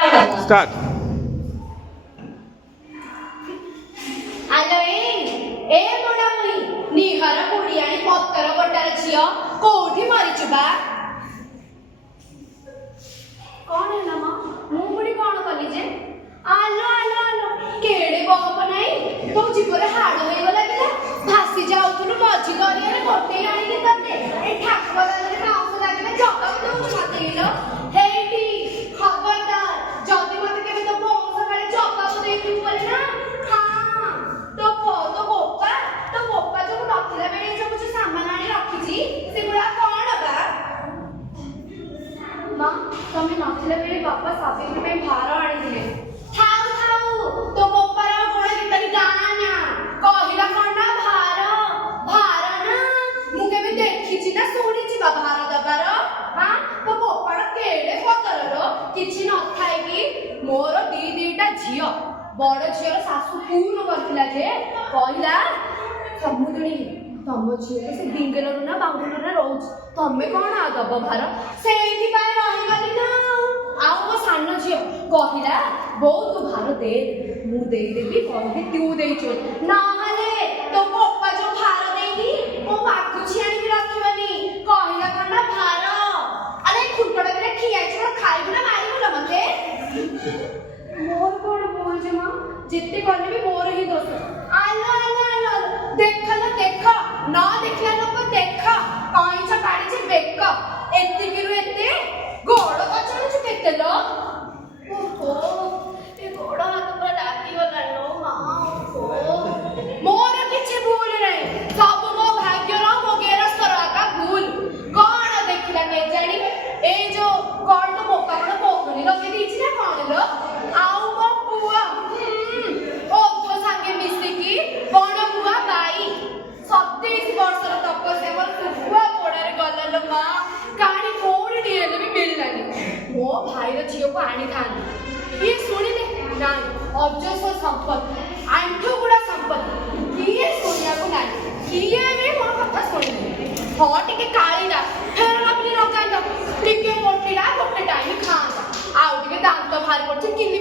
Start. आलो ए मोड़ा मुई निहर कुड़ी आनी पत्तर गोटार झियो कोठी मरीचु बा कौन है मामा मु मुड़ी कौन कली जे आलो आलो आलो केड़े बहप नाही तो जीवरे हाड़ होई गला किला भासी जाउथुनु मझी गरिया रे कोटे आनी के तते ए ठाकुर दादरे नाउ लागिले जगत तो मते लो हेटी खबरदार जदी मते केबे तो बोम सकाळे जगत देई बोले ना हां तो बोपा जो नथिला बेले जो कुछ सामान आनी रखिची सेगुडा कोन बा मां तमे नथिला बेले बापा साबित्री में भार आनी दिले थाउ थाउ तो बोपार गोळे भितरी गाना कहिला कोन ना भार ना मु केबे देखिची ना सुनिची बा भार दबार हां तो बोपार केडे पतरलो किछि न थाए कि मोर दीटा झियो बड़ झियर सासु पूर्ण करथिला जे कहिला समुद्री तम झियो तो से डिंगेलरु ना बांगुलरु रे रहउछ तमे कोन आ दब भार सेठी पाए रहि गली ना आउ मो सानो झियो कहिला बहुत भार दे मु देई देबी कहबे तू देइछो ना हले तो पप्पा जो भार देई मो बाकु छियानी भी रखिबनी कहिला कोन ना भार अरे खुंटडा रे खिया छोड़ खाइबु ना मारिबु ना मते मोर कोन बोल जे मां जित्ते करले भी मोर ही दोष आलो आलो आलो देख ना देखला लोक देख कहीं छ काढी छे बेक एत्ती किरु एत्ते गोड़ कचड़ छु केते लो ओहो ए गोड़ हाथ पर डाकी गला लो मां ओहो मोर किछि भूल नहीं सब मो भाग्य रो मो गेरस्तर का भूल कोन देखला के जानी ए जो कोन तो मोका कोन पोखरी लगे दीछि ना कोन लो आउ मो पुआ ओ तो संगे मिसी की बण पुआ बाई 27 वर्षर तपस्या पर पुआ पोड़ारे गला लो मां काणी कोन दिएले भी मिललानी मो भाई रो झियो को आनी थान ये सुनिले ना अजस संपत्ति आंठो गुडा संपत्ति ये सोनिया को ना किए भी मोर कथा सुनिले हो टिके काळीला फेर अपनी रकांदा टिके मोटीला गोटे टाइम खांदा आउ टिके दांत भारी पड़छ किनी